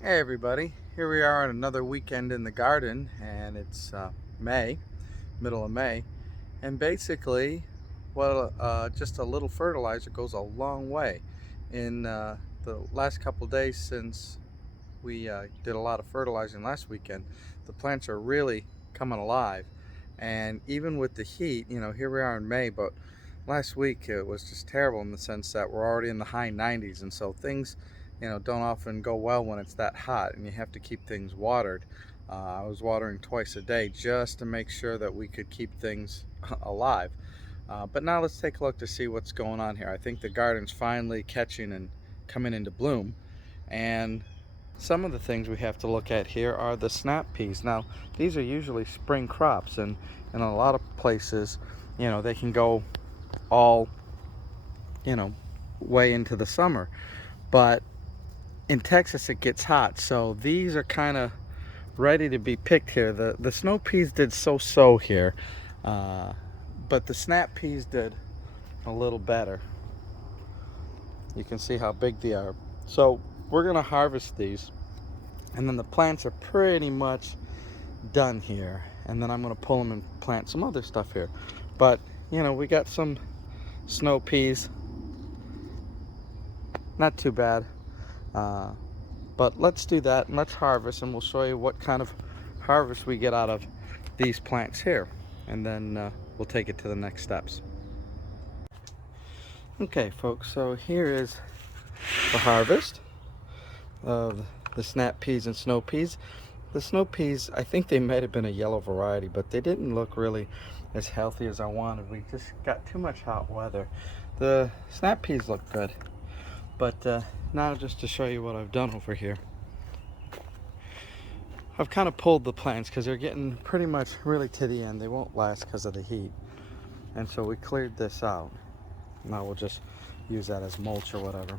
Hey everybody, here we are on another weekend in the garden, and it's May, middle of May, and basically, well, just a little fertilizer goes a long way. In the last couple days since we did a lot of fertilizing last weekend, the plants are really coming alive, and even with the heat, here we are in May, but last week it was just terrible in the sense that we're already in the high 90s, and so things don't often go well when it's that hot, and you have to keep things watered. I was watering twice a day just to make sure that we could keep things alive. But now let's take a look to see what's going on here. I think the garden's finally catching and coming into bloom, and some of the things we have to look at here are the snap peas. Now, these are usually spring crops, and in a lot of places, they can go all, you know, way into the summer. But in Texas, it gets hot, so these are kind of ready to be picked here. The snow peas did so-so here, uh, but the snap peas did a little better. You can see how big they are. So we're gonna harvest these, and then the plants are pretty much done here, and then I'm gonna pull them and plant some other stuff here. But we got some snow peas, not too bad. uh, but let's do that and let's harvest, and we'll show you what kind of harvest we get out of these plants here, and then we'll take it to the next steps. Okay folks, so here is the harvest of the snap peas and snow peas. The snow peas, I think they might have been a yellow variety, but they didn't look really as healthy as I wanted. We just got too much hot weather. The snap peas look good, but now just to show you what I've done over here. I've kind of pulled the plants because they're getting pretty much really to the end. They won't last because of the heat. And so we cleared this out. Now we'll just use that as mulch or whatever.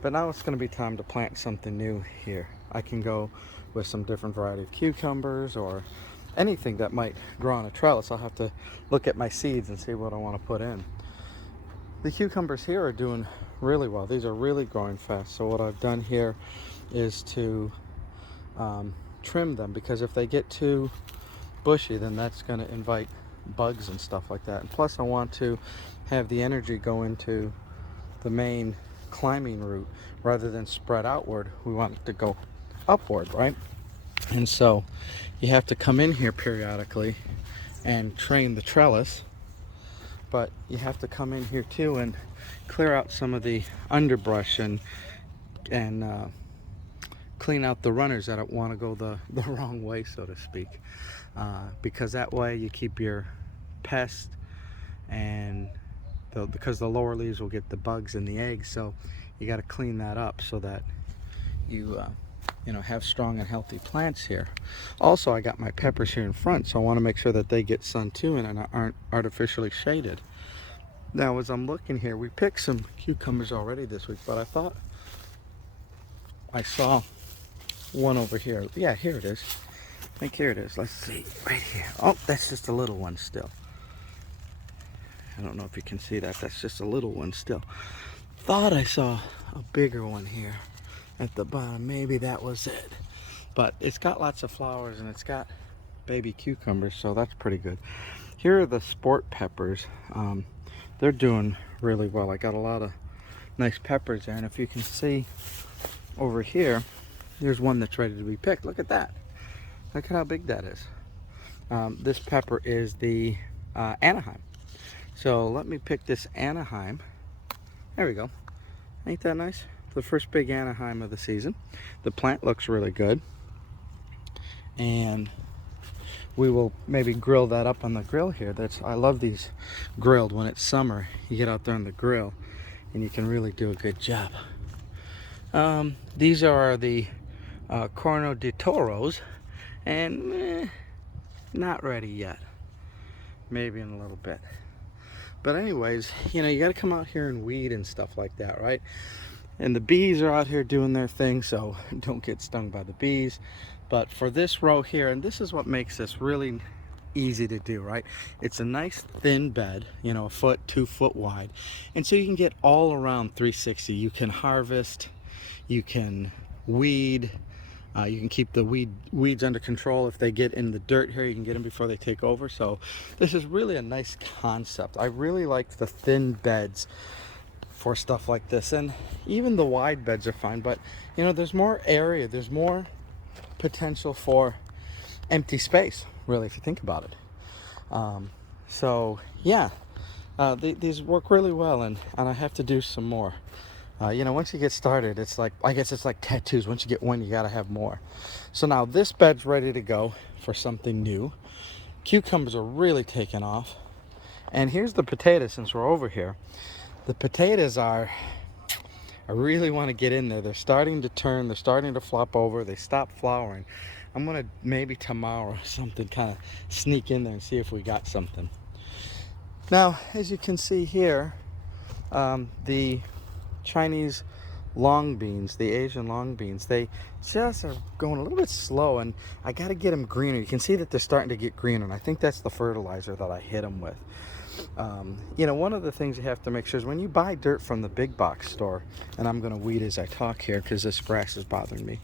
But now it's going to be time to plant something new here. I can go with some different variety of cucumbers or anything that might grow on a trellis. I'll have to look at my seeds and see what I want to put in. The cucumbers here are doing really well. These are really growing fast. So what I've done here is to trim them, because if they get too bushy, then that's going to invite bugs and stuff like that. And plus I want to have the energy go into the main climbing route rather than spread outward. We want it to go upward, right? And so you have to come in here periodically and train the trellis, but you have to come in here too and clear out some of the underbrush and clean out the runners that don't want to go the wrong way, so to speak, because that way you keep your pests, and because the lower leaves will get the bugs and the eggs, so you got to clean that up so that you have strong and healthy plants here. Also, I got my peppers here in front, so I want to make sure that they get sun too and aren't artificially shaded. Now as I'm looking here, we picked some cucumbers already this week, but I thought I saw one over here. Yeah, here it is. I think here it is. Let's see, right here. Oh, that's just a little one still. I don't know if you can see that. That's just a little one still. Thought I saw a bigger one here at the bottom. Maybe that was it. But it's got lots of flowers and it's got baby cucumbers, so that's pretty good. Here are the sport peppers. They're doing really well. I got a lot of nice peppers there, and if you can see over here, there's one that's ready to be picked. Look at that. Look at how big that is. This pepper is the Anaheim. So let me pick this Anaheim. There we go. Ain't that nice? The first big Anaheim of the season. The plant looks really good. And we will maybe grill that up on the grill here. I love these grilled when it's summer. You get out there on the grill and you can really do a good job. These are the Corno de Toros, and not ready yet. Maybe in a little bit. But anyways, you got to come out here and weed and stuff like that, right? And the bees are out here doing their thing, so don't get stung by the bees. But for this row here, and this is what makes this really easy to do, right? It's a nice thin bed, a foot, 2 foot wide. And so you can get all around 360. You can harvest, you can weed, You can keep the weeds under control. If they get in the dirt here, you can get them before they take over. So this is really a nice concept. I really like the thin beds for stuff like this, and even the wide beds are fine, but you know, there's more area, there's more potential for empty space, really, if you think about it. So yeah, these work really well, and I have to do some more. You know, once you get started, it's like, I guess it's like tattoos. Once you get one, you gotta have more. So now this bed's ready to go for something new. Cucumbers are really taking off. And here's the potatoes, since we're over here. The potatoes are, I really want to get in there. They're starting to turn, they're starting to flop over, they stop flowering. I'm gonna maybe tomorrow or something kind of sneak in there and see if we got something. Now, as you can see here, the Chinese long beans, the Asian long beans, they just are going a little bit slow, and I got to get them greener. You can see that they're starting to get greener, and I think that's the fertilizer that I hit them with. You know, one of the things you have to make sure is when you buy dirt from the big box store, and I'm going to weed as I talk here because this grass is bothering me,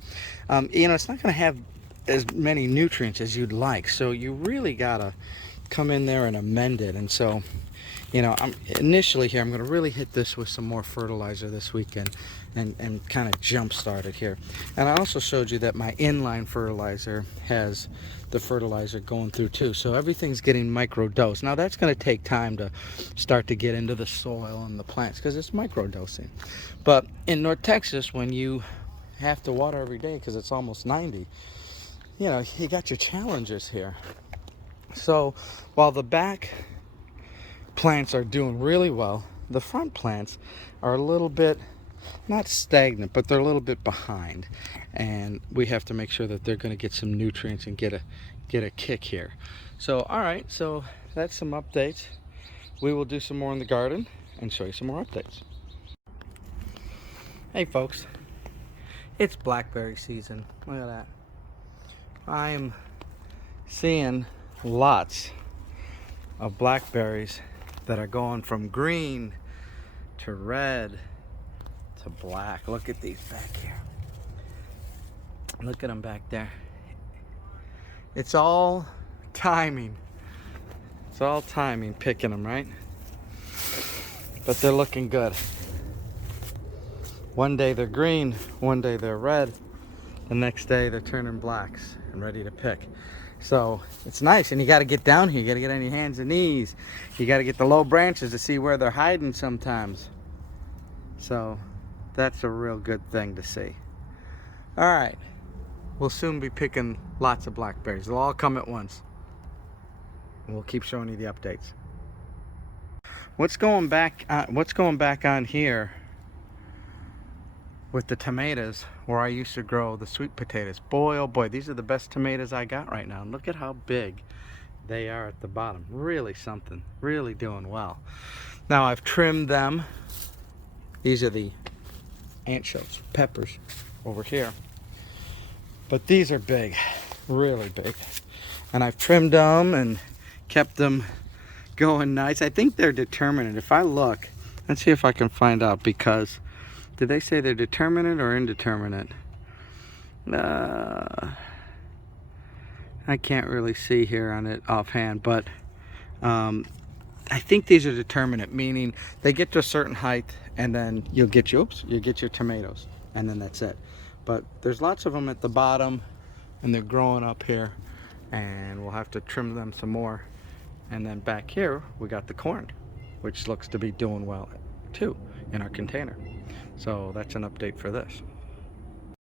you know, it's not going to have as many nutrients as you'd like, so you really got to come in there and amend it. And so, you know, initially here, I'm going to really hit this with some more fertilizer this weekend and kind of jump start it here. And I also showed you that my inline fertilizer has the fertilizer going through too. So everything's getting micro dosed. Now that's going to take time to start to get into the soil and the plants because it's micro dosing. But in North Texas, when you have to water every day because it's almost 90, you know, you got your challenges here. So while the back plants are doing really well, the front plants are a little bit, not stagnant, but they're a little bit behind, and we have to make sure that they're going to get some nutrients and get a kick here. So all right, so that's some updates. We will do some more in the garden and show you some more updates. Hey folks, it's blackberry season. Look at that. I am seeing lots of blackberries that are going from green to red to black. Look at these back here. Look at them back there. It's all timing. It's all timing picking them, right? But they're looking good. One day they're green, one day they're red, the next day they're turning blacks and ready to pick. So it's nice, and you got to get down here. You got to get on your hands and knees. You got to get the low branches to see where they're hiding sometimes. So that's a real good thing to see. All right, we'll soon be picking lots of blackberries. They'll all come at once. And we'll keep showing you the updates. What's going back on here with the tomatoes where I used to grow the sweet potatoes. Boy, oh boy, these are the best tomatoes I got right now. And look at how big they are at the bottom. Really something, really doing well. Now I've trimmed them. These are the anchovies, peppers over here. But these are big, really big. And I've trimmed them and kept them going nice. I think they're determinate. If I look, let's see if I can find out, because did they say they're determinate or indeterminate? I can't really see here on it offhand, but I think these are determinate, meaning they get to a certain height and then you'll get your tomatoes, and then that's it. But there's lots of them at the bottom and they're growing up here, and we'll have to trim them some more. And then back here we got the corn, which looks to be doing well too in our container. So that's an update for this.